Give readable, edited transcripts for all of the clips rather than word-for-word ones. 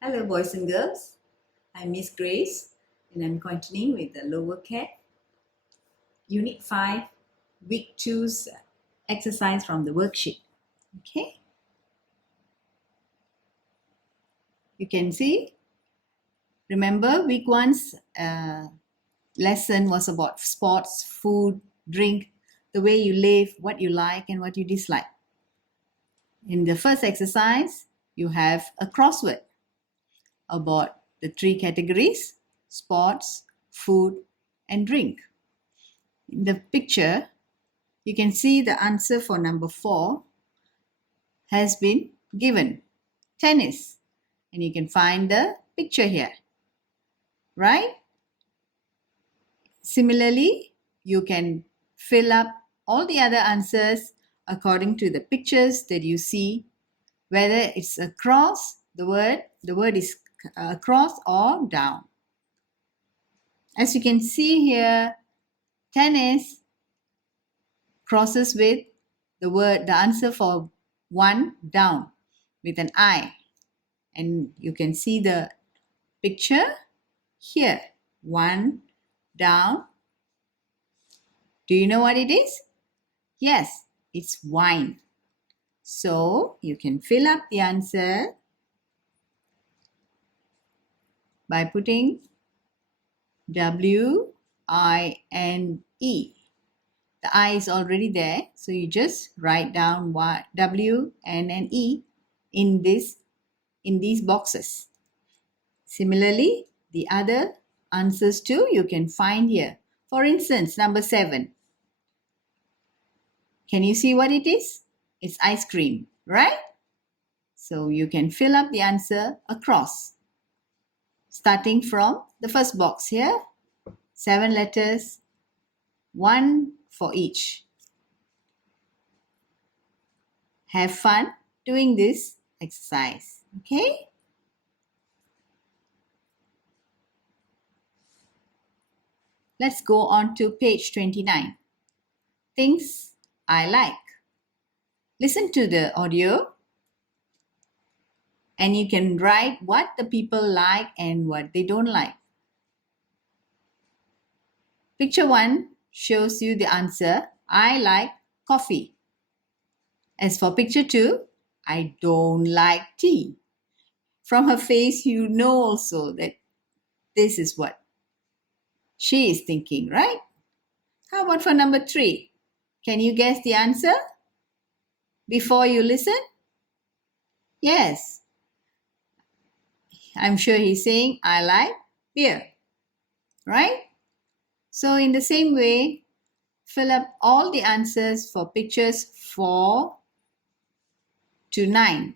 Hello boys and girls, I'm Miss Grace and I'm continuing with the lower cat Unit 5 Week 2's exercise from the worksheet. Okay, you can see, remember week 1's lesson was about sports, food, drink, the way you live, what you like and what you dislike. In the first exercise, you have a crossword about the 3 categories: sports, food and drink. In the picture, you can see the answer for number 4 has been given, tennis. And you can find the picture here, right? Similarly, you can fill up all the other answers according to the pictures that you see, whether it's across the word is across or down. As you can see here, tennis crosses with the answer for 1 down with an I. And you can see the picture here, 1 down. Do you know what it is? Yes, it's wine. So you can fill up the answer by putting W-I-N-E. The I is already there, so you just write down W and an E in these boxes. Similarly, the other answers too you can find here. For instance, number 7. Can you see what it is? It's ice cream, right? So you can fill up the answer across. Starting from the first box here, 7 letters, 1 for each. Have fun doing this exercise, okay? Let's go on to page 29. Things I like. Listen to the audio and you can write what the people like and what they don't like. Picture 1 shows you the answer, I like coffee. As for picture 2, I don't like tea. From her face, you know also that this is what she is thinking, right? How about for number 3? Can you guess the answer before you listen? Yes. I'm sure he's saying, I like beer, right? So in the same way, fill up all the answers for pictures 4 to 9.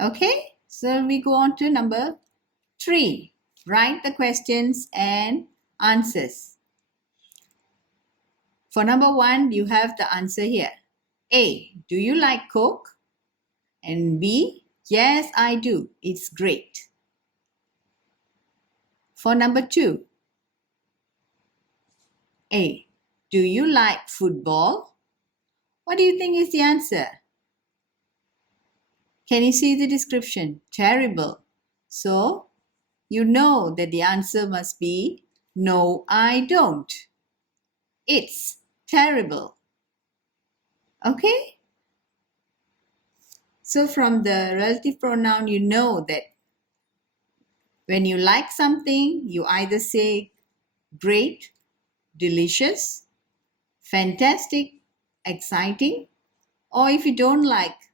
Okay, so we go on to number 3. Write the questions and answers. For number 1, you have the answer here. A, do you like Coke? And B, yes, I do. It's great. For number 2, A, do you like football? What do you think is the answer? Can you see the description? Terrible. So, you know that the answer must be no, I don't. It's terrible. Okay? So from the relative pronoun, you know that when you like something, you either say great, delicious, fantastic, exciting, or if you don't like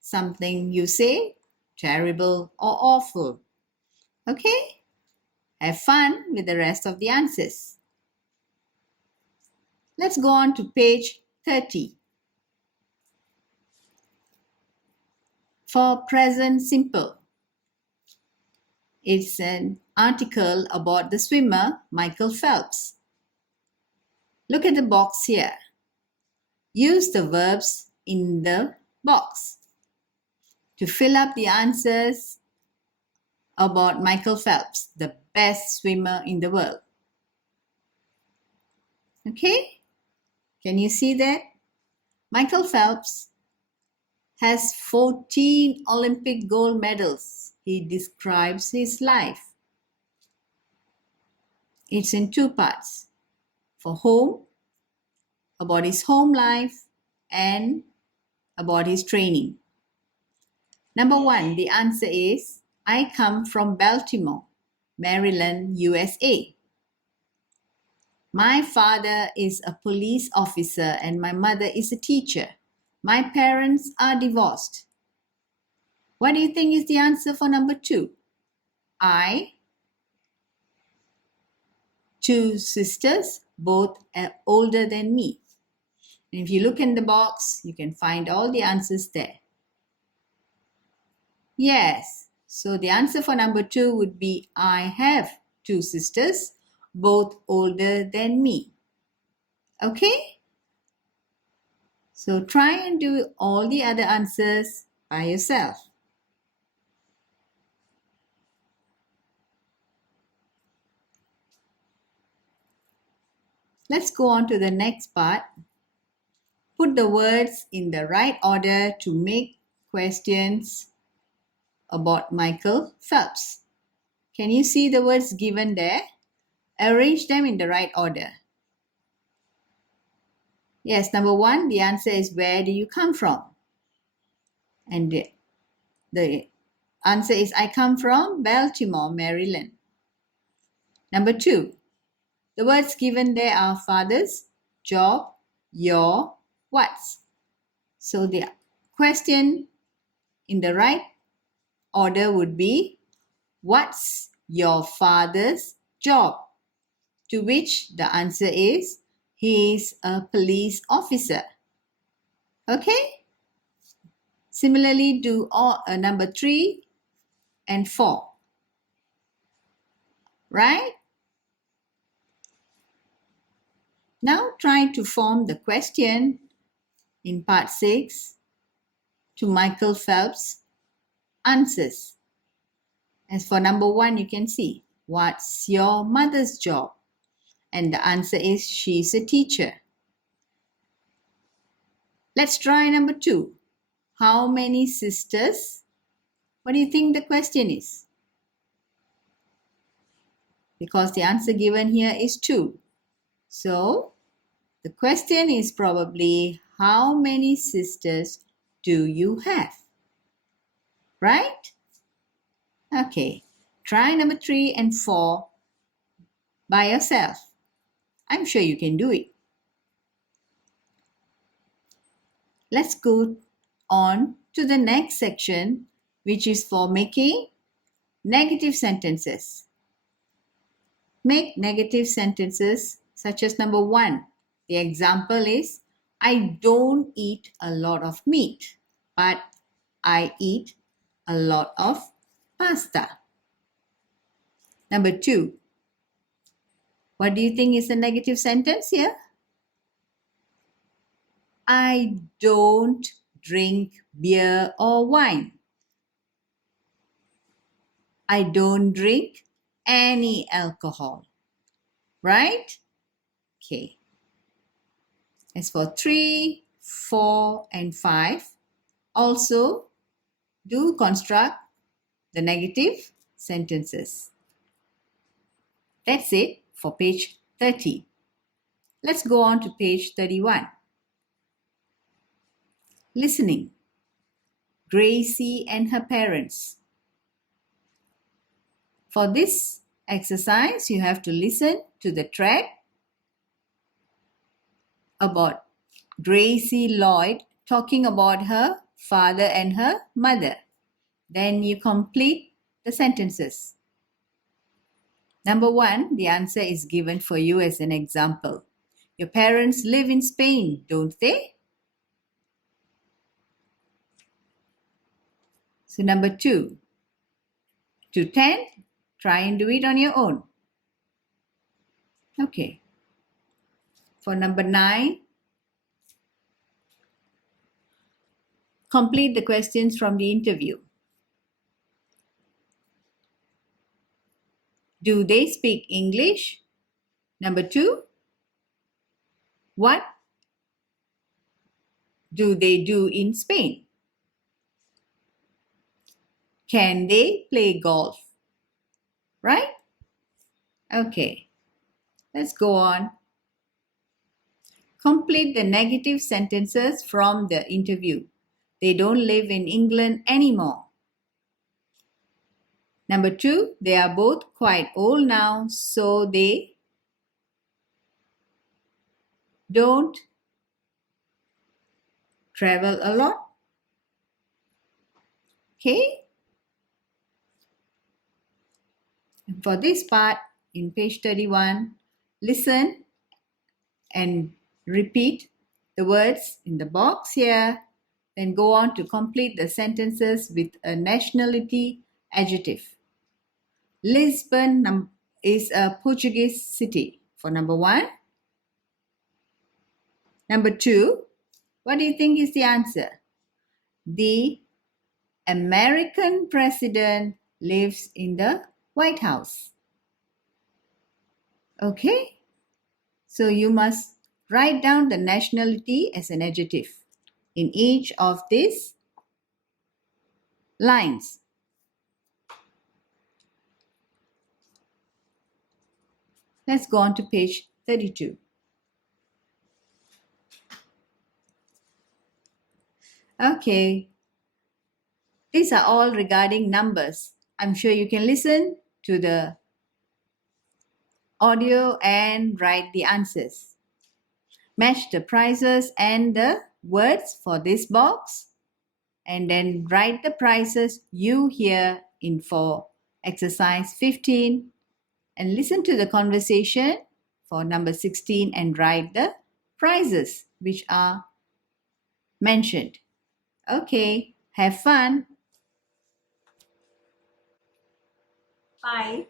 something, you say terrible or awful. Okay? Have fun with the rest of the answers. Let's go on to page 30. For present simple, it's an article about the swimmer Michael Phelps. Look at the box here. Use the verbs in the box to fill up the answers about Michael Phelps, the best swimmer in the world. Okay? Can you see that? Michael Phelps has 14 Olympic gold medals. He describes his life. It's in two parts. For home, about his home life, and about his training. Number one, the answer is, I come from Baltimore, Maryland, USA. My father is a police officer and my mother is a teacher. My parents are divorced. What do you think is the answer for number two? I, two sisters, both older than me. And if you look in the box, you can find all the answers there. Yes, so the answer for number two would be, I have two sisters, both older than me. Okay? So try and do all the other answers by yourself. Let's go on to the next part. Put the words in the right order to make questions about Michael Phelps. Can you see the words given there? Arrange them in the right order. Yes, number one, the answer is, where do you come from? And the answer is, I come from Baltimore, Maryland. Number two, the words given there are father's, job, your, what's. So the question in the right order would be, what's your father's job? To which the answer is, he is a police officer. Okay? Similarly, do all, number 3 and 4. Right? Now try to form the question in part 6 to Michael Phelps' answers. As for number 1, you can see, what's your mother's job? And the answer is, she's a teacher. Let's try number 2. How many sisters? What do you think the question is? Because the answer given here is 2. So, the question is probably, how many sisters do you have? Right? Okay. Try number 3 and 4 by yourself. I'm sure you can do it. Let's go on to the next section, which is for making negative sentences. Make negative sentences such as number 1. The example is, I don't eat a lot of meat, but I eat a lot of pasta. Number 2. What do you think is a negative sentence here? I don't drink beer or wine. I don't drink any alcohol. Right? Okay. As for 3, 4, and 5, also do construct the negative sentences. That's it for page 30. Let's go on to page 31. Listening. Gracie and her parents. For this exercise, you have to listen to the track about Gracie Lloyd talking about her father and her mother. Then you complete the sentences. Number 1, the answer is given for you as an example. Your parents live in Spain, don't they? So number 2, to 10, try and do it on your own. Okay. For number 9, complete the questions from the interview. Do they speak English? Number 2, what do they do in Spain? Can they play golf? Right? Okay, let's go on. Complete the negative sentences from the interview. They don't live in England anymore. Number 2, they are both quite old now, so they don't travel a lot. Okay? For this part, in page 31, listen and repeat the words in the box here. Then go on to complete the sentences with a nationality adjective. Lisbon is a Portuguese city for number 1. Number 2, what do you think is the answer? The American president lives in the White House. Okay? So you must write down the nationality as an adjective in each of these lines. Let's go on to page 32. Okay, these are all regarding numbers. I'm sure you can listen to the audio and write the answers. Match the prices and the words for this box and then write the prices you hear in for exercise 15 and listen to the conversation for number 16 and write the prices which are mentioned. Okay, have fun. Bye.